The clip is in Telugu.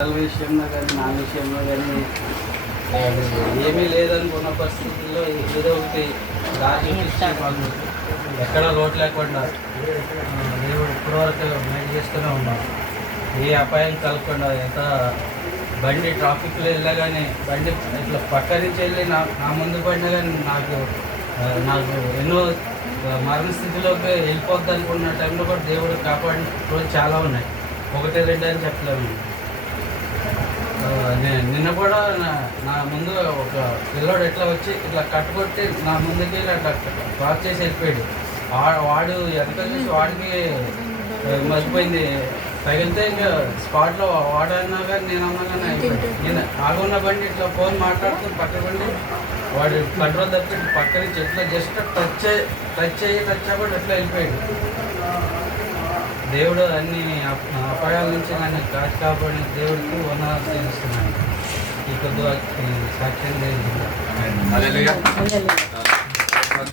విషయంలో కానీ నా విషయంలో కానీ ఏమీ లేదనుకున్న పరిస్థితుల్లో ఏదో ఒకటి దారి వాళ్ళు ఎక్కడ లోటు లేకుండా దేవుడు ఇప్పటివరకు మేలు చేస్తూనే ఉన్నాం. ఏ అపాయం కలగకుండా ఎంత బండి ట్రాఫిక్లో వెళ్ళగానే బండి ఇట్లా పక్క నుంచి వెళ్ళి నా ముందు పడినా కానీ నాకు ఎన్నో మరణ స్థితిలోకి వెళ్ళిపోద్ది అనుకున్న టైంలో కూడా దేవుడు కాపాడిన రోజు చాలా ఉన్నాయి. ఒకటి రెండు అని చెప్పలేము. నిన్న కూడా నా ముందు ఒక పిల్లోడు ఎట్లా వచ్చి ఇట్లా కట్టుకొట్టి నా ముందుకి అట్లా క్రాస్ చేసి వెళ్ళిపోయాడు. వాడు వెనక చూసి వాడికి మర్చిపోయింది తగిలితే ఇంకా స్పాట్లో వాడన్నా కానీ నేను అన్నా కానీ అయిపోయాడు. నేను ఆగున్న బండి ఇట్లా ఫోన్ మాట్లాడుతూ పక్క బండి వాడు కంట్రోల్ తప్పి పక్క నుంచి ఎట్లా జస్ట్ టచ్ అవ్వడం ఎట్లా వెళ్ళిపోయాడు. దేవుడు అన్ని అపాయాల నుంచి నన్ను కాపాడిన దేవుడికి వందనాలు చెల్లిస్తున్నాను. ఈ కొద్దిగా సాక్ష్యం లేదు.